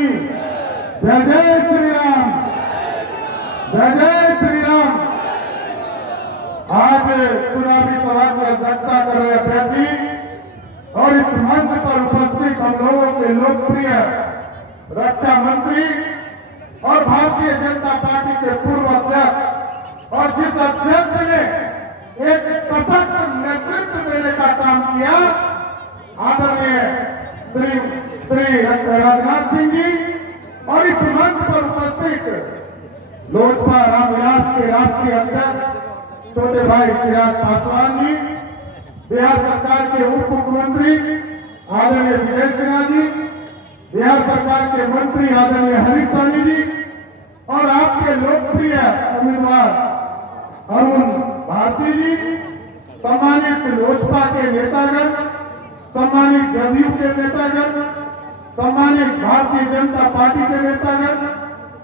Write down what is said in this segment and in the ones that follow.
की जय जय श्री राम, जय जय श्री राम। आज चुनावी सभा की अध्यक्षता कर रहे अध्यक्ष जी और इस मंच पर उपस्थित हम लोगों के लोकप्रिय रक्षा मंत्री और भारतीय जनता पार्टी के पूर्व अध्यक्ष और जिस अध्यक्ष ने एक सशक्त नेतृत्व देने का काम किया, आदरणीय श्री राजनाथ सिंह जी, और इस मंच पर उपस्थित लोजपा रामविलास के राष्ट्रीय अध्यक्ष छोटे भाई चिराग पासवान जी, बिहार सरकार के उप मुख्यमंत्री आदरणीय विजय सिन्हा जी, बिहार सरकार के मंत्री आदरणीय हरीश साहनी जी और आपके लोकप्रिय उम्मीदवार अरुण भारती जी, सम्मानित लोजपा के नेतागण, सम्मानित जदयू के नेतागण, सम्मानित भारतीय जनता पार्टी के नेतागण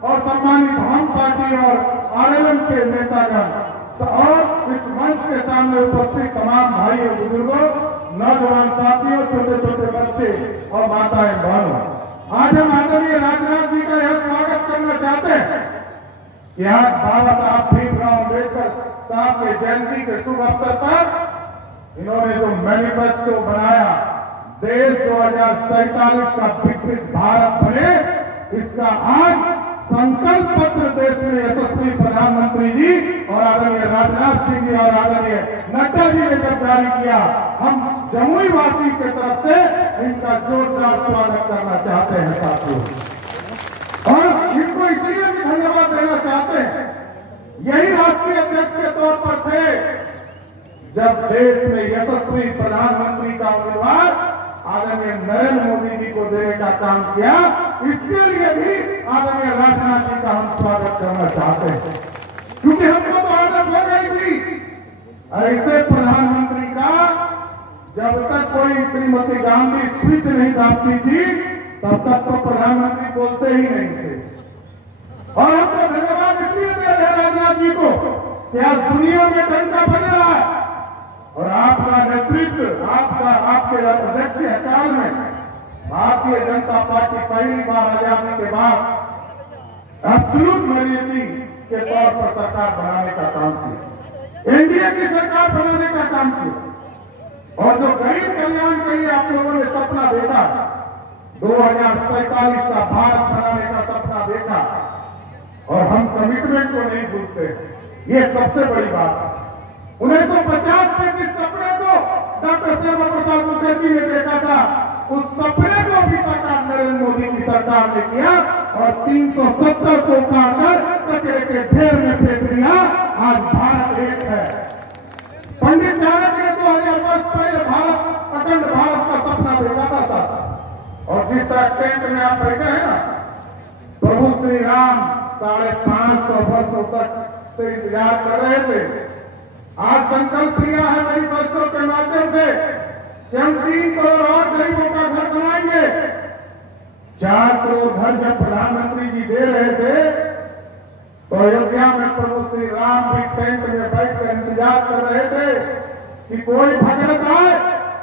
और सम्मानित हम पार्टी और आरएलएम के नेतागण और इस मंच के सामने उपस्थित तमाम भाई और बुजुर्गों, नौजवान साथियों, छोटे छोटे बच्चे और माताएं बहनों, आज हम आदरणीय राजनाथ जी का यह स्वागत करना चाहते हैं कि आज बाबा साहब भीमराव अम्बेडकर साहब के जयंती के शुभ अवसर पर इन्होंने जो मैनिफेस्टो बनाया, देश 2047 का विकसित भारत बने, इसका आज संकल्प पत्र देश में यशस्वी प्रधानमंत्री जी और आदरणीय राजनाथ सिंह जी और आदरणीय नड्डा जी ने जब जारी किया, हम जमुई वासी के तरफ से इनका जोरदार स्वागत करना चाहते हैं साथियों, और इनको इसलिए भी धन्यवाद देना चाहते हैं, यही राष्ट्रीय अध्यक्ष के तौर पर थे जब देश में यशस्वी प्रधानमंत्री का उम्मीदवार आदरणीय नरेंद्र मोदी जी को देने का काम किया। इसके लिए भी आदरणीय राजनाथ जी का हम स्वागत करना चाहते हैं, क्योंकि हमको तो आदत हो गई थी ऐसे प्रधानमंत्री का, जब तक कोई श्रीमती गांधी स्पीच नहीं दाबती थी तब तक तो प्रधानमंत्री बोलते ही नहीं थे। और हमको धन्यवाद इसलिए दे रहे राजनाथ जी को कि आज दुनिया में डंका बज रहा है और आपका नेतृत्व, आपके अध्यक्ष काल में भारतीय जनता पार्टी पहली बार आजादी के बाद एब्सोल्यूट मेजॉरिटी के तौर पर सरकार बनाने का काम किया, एनडीए की सरकार बनाने का काम किया, और जो गरीब कल्याण के लिए आप लोगों ने सपना देखा, 2047 का भारत बनाने का सपना देखा, और हम कमिटमेंट को नहीं भूलते, ये सबसे बड़ी बात है। 1950 के जिस सपने को डॉक्टर श्यामा प्रसाद मुखर्जी ने देखा था, उस सपने को भी सरकार नरेंद्र मोदी की सरकार ने किया और 370 को उठाकर कचरे के ढेर में फेंक दिया। आज भारत एक है। पंडित चाणक्य ने 2000 वर्ष पहले अखंड भारत का सपना देखा था साहब, और जिस तरह टेंट में आप बैठे हैं ना, प्रभु श्री राम 550 वर्षों तक से इंतजार कर रहे थे। आज संकल्प लिया है मैनिफेस्टो के माध्यम से कि हम 3 करोड़ और गरीबों का घर बनाएंगे। 4 करोड़ घर जब प्रधानमंत्री जी दे रहे थे तो अयोध्या में प्रभु श्री राम भी टेंट में बैठकर इंतजार कर रहे थे कि कोई भगत आए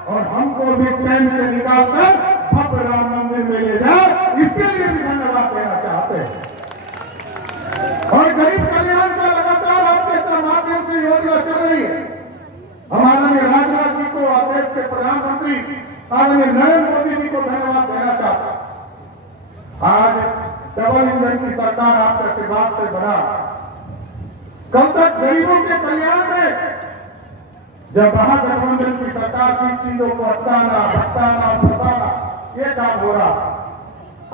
और हमको भी टेंट से निकालकर भव्य राम मंदिर में ले जाए। इसके लिए भी धन्यवाद देना चाहते हैं। और गरीब कल्याण का लगातार आपके माध्यम से योजना चल रही है। हम आदरणीय राजनाथ जी को और देश के प्रधानमंत्री आदरणीय नरेंद्र मोदी जी को धन्यवाद देना चाहता हूं। आज डबल इंजन की सरकार आपके आशीर्वाद से बना। कब तक गरीबों के कल्याण में, जब महागठबंधन की सरकार की चीजों को हटाना, भटकाना, फंसाना, ये काम हो रहा।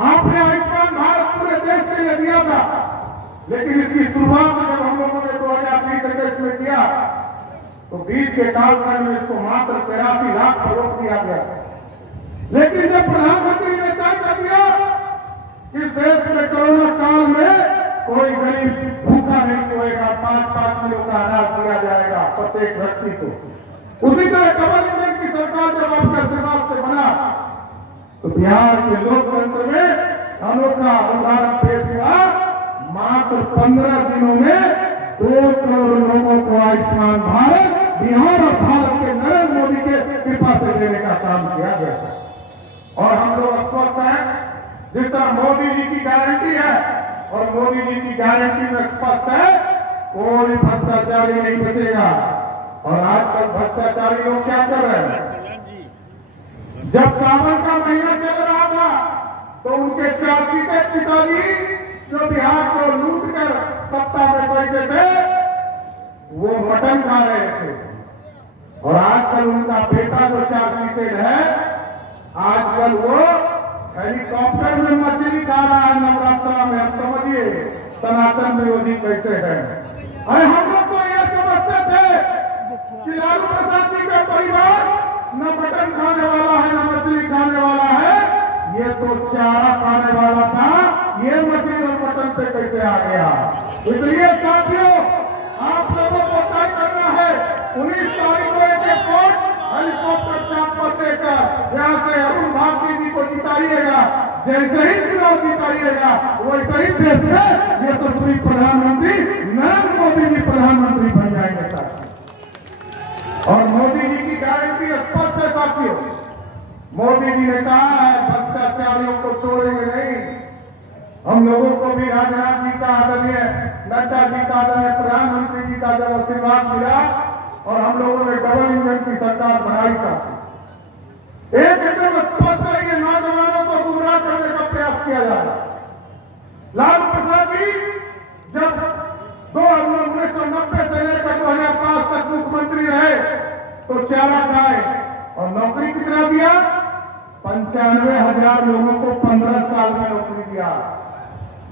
आपने आयुष्मान भारत पूरे देश के लिए दिया था, लेकिन इसकी शुरुआत जब हम लोगों ने 2020-21 में किया तो बीच के कालखंड में इसको मात्र 83 लाख पर रोक दिया गया। लेकिन जब प्रधानमंत्री ने तय कर दिया कि इस देश में कोरोना काल में कोई गरीब भूखा नहीं सोएगा, 5-5 किलो का अनाज दिया जाएगा प्रत्येक व्यक्ति को। उसी तरह डबल इंजन की सरकार जब आपके आशीर्वाद से बना तो बिहार के लोकतंत्र में हम लोग का उदाहरण पेश हुआ। मात्र 15 दिनों में 2 करोड़ लोगों को आयुष्मान भारत बिहार और भारत के नरेंद्र मोदी के कृपा से देने का काम किया गया। और हम लोग आश्वस्त हैं जिस तरह मोदी जी की गारंटी है, और मोदी जी की गारंटी में स्पष्ट है कोई भ्रष्टाचारी नहीं बचेगा। और आजकल भ्रष्टाचारी लोग क्या कर रहे हैं? जब सावन का महीना चल रहा था तो उनके 4 सीटें पिताजी जो बिहार को लूट कर सत्ता में बैठे थे वो मटन खा रहे थे। और आजकल उनका बेटा जो 4 सीटें है, आजकल वो हेलीकॉप्टर में मछली खा रहा है नवरात्रा में। अब समझिए सनातन विरोधी कैसे है। अरे हम लोग तो ये समझते थे कि लालू प्रसाद जी का परिवार न मटन खाने वाला है न मछली खाने वाला है, ये तो चारा खाने वाला था। ये मछली और मटन पे कैसे आ गया? इसलिए साथियों आप लोगों को तय करना है 19 तारीख को एक रिपोर्ट हेलीकॉप्टर चाप पर देकर यहां से अरुण भारती जी को जिताइएगा। जैसे ही चुनाव जिताइएगा वैसे ही देश में यशस्वी प्रधानमंत्री नरेंद्र मोदी जी प्रधानमंत्री बन जाएंगे साथियों। और मोदी जी की गारंटी स्पष्ट है साथियों। मोदी जी ने कहा है भ्रष्टाचारियों को छोड़ेंगे नहीं। हम लोगों को भी राजनाथ जी का आदरणीय नड्डा जी का आदरणीय प्रधानमंत्री जी का जब आशीर्वाद मिला और हम लोगों ने डबल इंजन की सरकार बनाई साथी, एक एकदम स्पष्ट है ये नौजवानों को गुमराह करने का प्रयास किया जा रहा है। लालू प्रसाद जी जब 1990 से लेकर 2005 तक मुख्यमंत्री रहे तो चारा खाए और नौकरी कितना दिया? 95,000 लोगों को 15 साल में नौकरी दिया।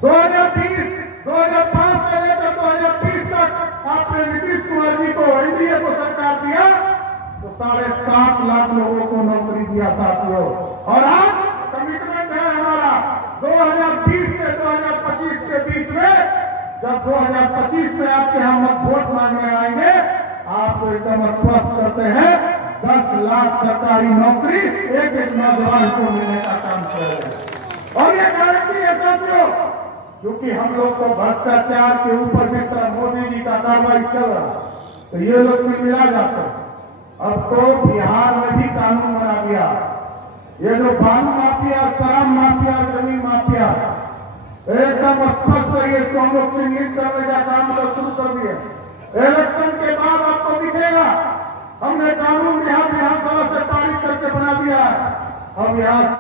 2005 से लेकर 2020 तक आपने नीतीश कुमार जी को एनडीए को सरकार दिया तो 7.5 लाख लोगों को नौकरी दिया साथियों। और आज कमिटमेंट है हमारा 2020 से 2025 के बीच में, जब 2025 में आपके यहां मत वोट मांगने आएंगे आपको एकदम स्पष्ट करते हैं 10 लाख सरकारी नौकरी एक नौजवान को मिलने का काम करेगा। और ये गारंटी है साथियों, क्योंकि हम लोग को भ्रष्टाचार के ऊपर जिस तरह मोदी जी का कार्रवाई चल रहा तो ये लोग भी मिला जाते हैं। अब तो बिहार में भी कानून बना दिया। ये जो बालू माफिया, शराब माफिया, जमीन माफिया एकदम स्पष्ट है, इसको हम लोग चिन्हित करने का काम शुरू कर दिए। इलेक्शन के बाद आपको दिखेगा हमने कानून यहाँ विधानसभा से पारित करके बना दिया है। अब यहाँ